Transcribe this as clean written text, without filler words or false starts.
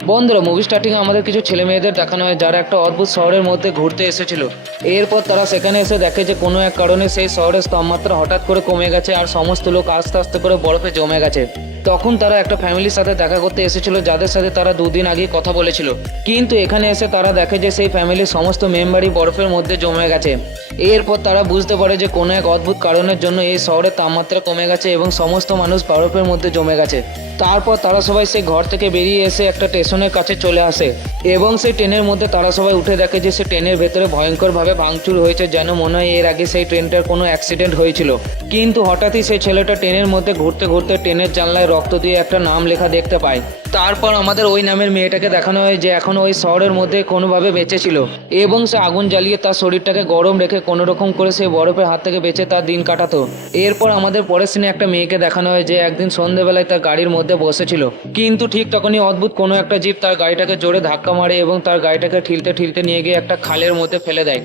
বন্ধুরা, মুভি স্টার্টিংয়ে আমাদের কিছু ছেলে মেয়েদের দেখানো হয় যারা একটা অদ্ভুত শহরের মধ্যে ঘুরতে এসেছিল। এরপর তারা সেখানে এসে দেখে যে কোনো এক কারণে সেই শহরের তাপমাত্রা হঠাৎ করে কমে গেছে আর সমস্ত লোক আস্তে আস্তে করে বরফে জমে গেছে। তখন তারা একটা ফ্যামিলির সাথে দেখা করতে এসেছিল যাদের সাথে তারা দুদিন আগে কথা বলেছিল, কিন্তু এখানে এসে তারা দেখে যে সেই ফ্যামিলির সমস্ত মেম্বারই বরফের মধ্যে জমে গেছে। এরপর তারা বুঝতে পারে যে কোনো এক অদ্ভুত কারণের জন্য এই শহরের তাপমাত্রা কমে গেছে এবং সমস্ত মানুষ বরফের মধ্যে জমে গেছে। তারপর তারা সবাই সেই ঘর থেকে বেরিয়ে এসে একটা স্টেশনের কাছে চলে আসে এবং সেই ট্রেনের মধ্যে তারা সবাই উঠে দেখে যে সে ট্রেনের ভেতরে ভয়ঙ্করভাবে ভাঙচুর হয়েছে, যেন মনে হয় এর আগে সেই ট্রেনটার কোনো অ্যাক্সিডেন্ট হয়েছিল। কিন্তু হঠাৎই সেই ছেলেটা ট্রেনের মধ্যে ঘুরতে ঘুরতে ট্রেনের জানলায় রক্ত দিয়ে একটা নাম লেখা দেখতে পায়। তারপর আমাদের ওই নামের মেয়েটাকে দেখানো হয় যে এখন ওই শহরের মধ্যে কোনোভাবে বেঁচে ছিল এবং সে আগুন জ্বালিয়ে তার শরীরটাকে গরম রেখে কোনো রকম করে সে বরফের হাত থেকে বেঁচে তার দিন কাটাতো। এরপর আমাদের পরের সিনে একটা মেয়েকে দেখানো হয় যে একদিন সন্ধ্যেবেলায় তার গাড়ির মধ্যে বসেছিল, কিন্তু ঠিক তখনই অদ্ভুত কোনো একটা জিপ তার গাড়িটাকে জোরে ধাক্কা মারে এবং তার গাড়িটাকে ঠিলতে ঠিলতে নিয়ে গিয়ে একটা খালের মধ্যে ফেলে দেয়।